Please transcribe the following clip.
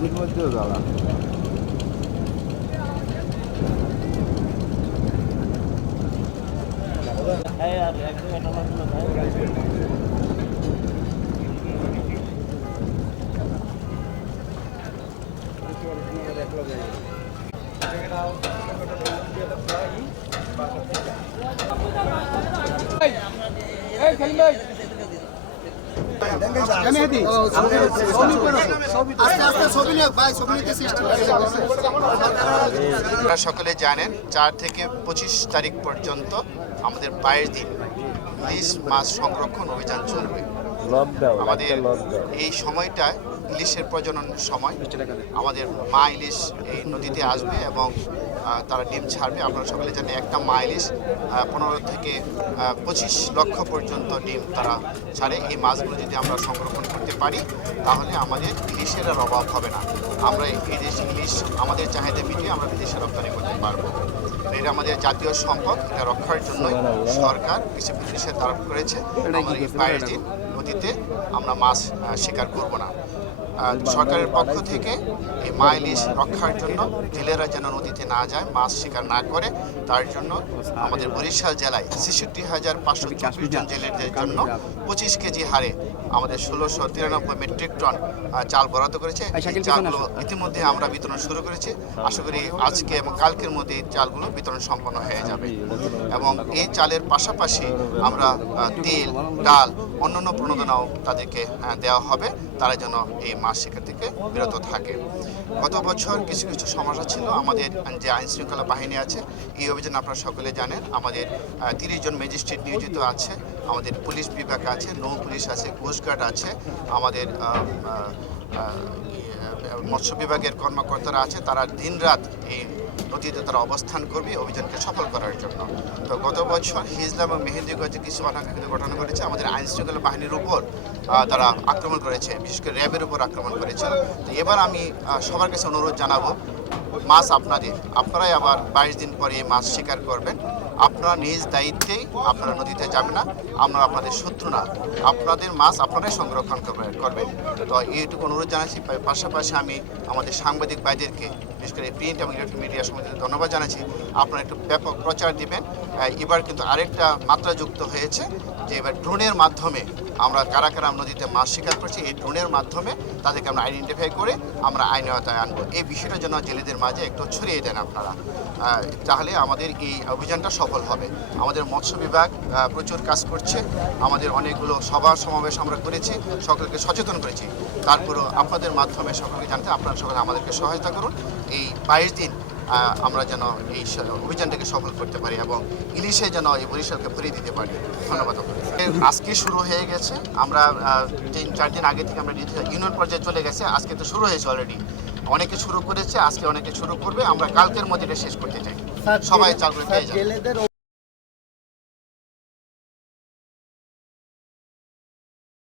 নদীর মধ্যেও জ্বালা আপনারা সকলে জানেন, চার থেকে পঁচিশ তারিখ পর্যন্ত আমাদের বাইশ দিন ইলিশ মাছ সংরক্ষণ অভিযান চলবে। আমাদের এই সময়টায় ইলিশের প্রজনন সময়। আমাদের মা ইলিশ এই নদীতে আসবে এবং তারা ডিম ছাড়বে। আপনারা সকলে জানেন একটা মা ইলিশ পনেরো থেকে পঁচিশ লক্ষ পর্যন্ত ডিম তারা ছাড়ে। এই মাছগুলো যদি আমরা সংরক্ষণ করতে পারি তাহলে আমাদের ইলিশের আর অভাব হবে না। আমরা এই দেশ ইলিশ আমাদের চাহিদা মিটিয়ে আমরা বিদেশে রপ্তানি করতে পারব। এটা আমাদের জাতীয় সম্পদ এটা রক্ষার জন্যই সরকার কিছু নিষেধ আরোপ করেছে। বাইশ দিন নদীতে আমরা মাছ শিকার করব না। সরকারের পক্ষ থেকে এই মা ইলিশ রক্ষার জন্য জেলেরা যেন নদীতে না যায় মাছ শিকার না করে তার জন্য আমাদের বরিশাল জেলায় ছেষট্টি হাজার পাঁচশো চব্বিশ জন জেলেদের জন্য পঁচিশ কেজি হারে আমাদের ষোলোশো তিরানব্বই মেট্রিক টন চাল বরাদ্দ করেছে। এই চালগুলো ইতিমধ্যে আমরা বিতরণ শুরু করেছি। আশা করি আজকে এবং কালকের মধ্যে এই চালগুলো বিতরণ সম্পন্ন হয়ে যাবে। এবং এই চালের পাশাপাশি আমরা তেল ডাল অন্যান্য প্রণোদনাও তাদেরকে দেওয়া হবে। তারা যেন এই মাছ শিকার থেকে বিরত থাকে। গত বছর কিছু কিছু সমস্যা ছিল। আমাদের যে আইন শৃঙ্খলা বাহিনী আছে, এই অভিযান আপনারা সকলে জানেন। আমাদের তিরিশ জন ম্যাজিস্ট্রেট নিয়োজিত আছে। আমাদের পুলিশ বিভাগ আছে, নৌ পুলিশ আছে কোস্টগার্ড আছে। আমাদের মৎস্য বিভাগের কর্মকর্তারা আছে। তারা দিনরাত এই নদীতে তারা অবস্থান করবে, অভিযানকে সফল করার জন্য। তো গত বছর হিজলা এবং মেহেন্দিগঞ্জে কিছু অনাকাঙ্ক্ষিত ঘটনা ঘটেছে আমাদের আইন শৃঙ্খলা বাহিনীর উপর তারা আক্রমণ করেছে, বিশেষ করে র্যাবের উপর আক্রমণ করেছে। তো এবার আমি সবার কাছে অনুরোধ জানাব মাছ আপনাদের। আপনারাই আবার বাইশ দিন পরে এই মাছ শিকার করবেন। আপনারা নিজ দায়িত্বেই আপনারা নদীতে যাবেন না। আমরা আপনাদের শত্রু না। আপনাদের মাছ আপনারাই সংরক্ষণ করবেন। তো এইটুকু অনুরোধ জানাচ্ছি। পাশাপাশি আমি আমাদের সাংবাদিক ভাইদেরকে, বিশেষ করে প্রিন্ট এবং ইলেকট্রনিক মিডিয়া সমিতিকে ধন্যবাদ জানাচ্ছি। আপনারা একটু ব্যাপক প্রচার দিবেন। এবার কিন্তু আরেকটা মাত্রা যুক্ত হয়েছে যে এবার ড্রোনের মাধ্যমে আমরা কারা কারা নদীতে মাছ শিকার করছি। এই ড্রোনের মাধ্যমে তাদেরকে আমরা আইডেন্টিফাই করে আমরা আইন আওতায় আনব। এই বিষয়টা যেন জেলেদের মাঝে একটু ছড়িয়ে দেন আপনারা। তাহলে আমাদের এই অভিযানটা সফল হবে। আমাদের মৎস্য বিভাগ প্রচুর কাজ করছে। আমাদের অনেকগুলো সভা সমাবেশ আমরা করেছি, সকলকে সচেতন করেছি। তারপরেও আপনাদের মাধ্যমে সকলকে জানতে আপনারা সকলে আমাদেরকে সহায়তা করুন। এই বাইশ দিন আমরা যেন এই অভিযানটাকে সফল করতে পারি এবং ইলিশে যেন এই বরিশালকে ভরিয়ে দিতে পারি। ধন্যবাদ আজকে শুরু হয়ে গেছে। আমরা তিন চার দিন আগে থেকে আমরা ইউনিয়ন পর্যায়ে চলে গেছে। আজকে তো শুরু হয়েছে অলরেডি অনেকে শুরু করেছে আজকে অনেকে শুরু করবে। আমরা কালকের মধ্যে এটা শেষ করতে চাই। সবাই চাকরি পেয়ে যাবে।